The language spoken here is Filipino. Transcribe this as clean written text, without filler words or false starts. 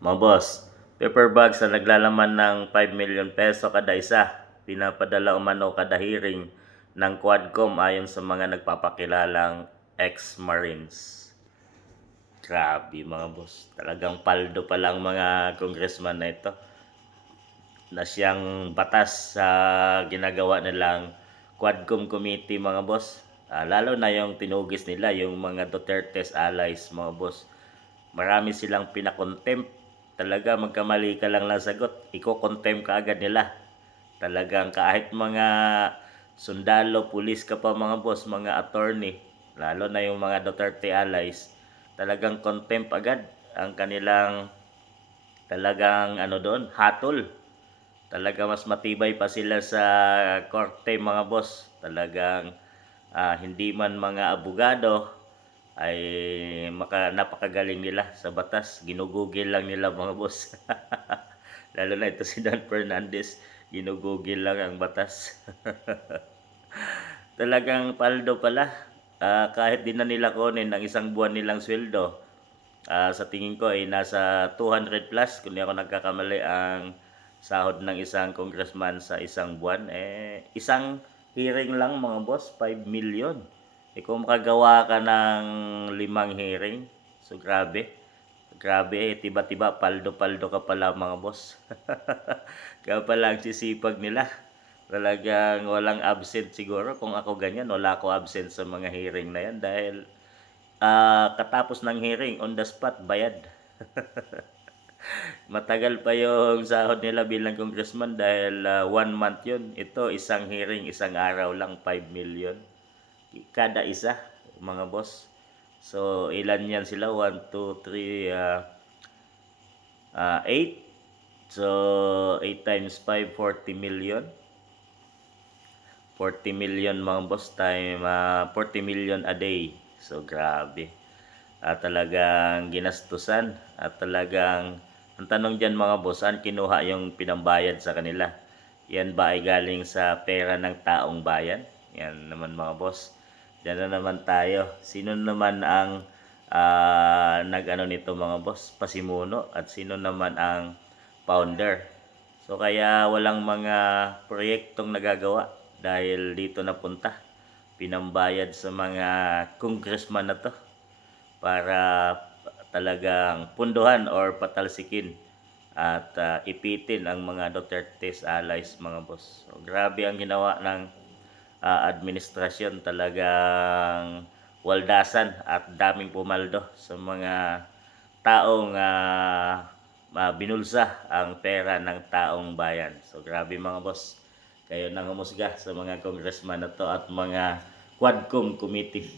Mga boss, paper bags na naglalaman ng 5 million peso kada isa, pinapadala umano kada hearing ng Quadcom ayon sa mga nagpapakilalang ex-Marines. Grabe mga boss, talagang paldo pa lang mga congressman na ito na siyang batas sa ginagawa nilang Quadcom Committee mga boss. Lalo na yung tinugis nila, yung mga Duterte's allies mga boss. Marami silang pinakontempt. Talaga magkamali ka lang ng sagot, iko-contempt ka agad nila. Talagang kahit mga sundalo, pulis ka pa mga boss, mga attorney, lalo na yung mga Duterte allies, talagang contempt agad ang kanilang talagang ano doon, hatol. Talaga mas matibay pa sila sa korte mga boss. Talagang hindi man mga abogado ay napakagaling nila sa batas. Ginugugil lang nila mga boss. Lalo na ito si Dan Fernandez, ginugugil lang ang batas. Talagang paldo pala. Kahit din na nila kunin ang isang buwan nilang sweldo, sa tingin ko ay nasa 200 plus kung di ako nagkakamali ang sahod ng isang congressman sa isang buwan. Isang hearing lang mga boss, 5 million. Kung makagawa ka ng 5 hearing, so grabe. Grabe, tiba-tiba, paldo-paldo ka pala mga boss. Kaya pala ang sisipag nila. Talagang walang absent siguro. Kung ako ganyan, wala ako absent sa mga hearing na yan dahil katapos ng hearing, on the spot, bayad. Matagal pa yung sahod nila bilang congressman dahil 1 month yun. Ito, isang hearing, isang araw lang, 5 million. Kada isa, mga boss. So, ilan yan sila? 1, 2, 3, 8. So, 8 times 5, 40 million. 40 million mga boss time 40 million a day. So, grabe. Talagang ginastusan at talagang ang tanong diyan mga boss, saan kinuha yung pinambayad sa kanila? Yan ba ay galing sa pera ng taong bayan? Yan naman mga boss. Diyan na naman tayo. Sino naman ang nag-ano nito mga boss? Pasimuno at sino naman ang founder? So kaya walang mga proyektong nagagawa dahil dito napunta. Pinambayad sa mga congressman na to para talagang punduhan or patalsikin at ipitin ang mga Duterte's allies mga boss. So, grabe ang ginawa ng administrasyon, talagang waldasan at daming pumaldo sa mga taong binulsa ang pera ng taong bayan. So grabe mga boss, kayo nang humusga sa mga congressman na to at mga Quadcom committee.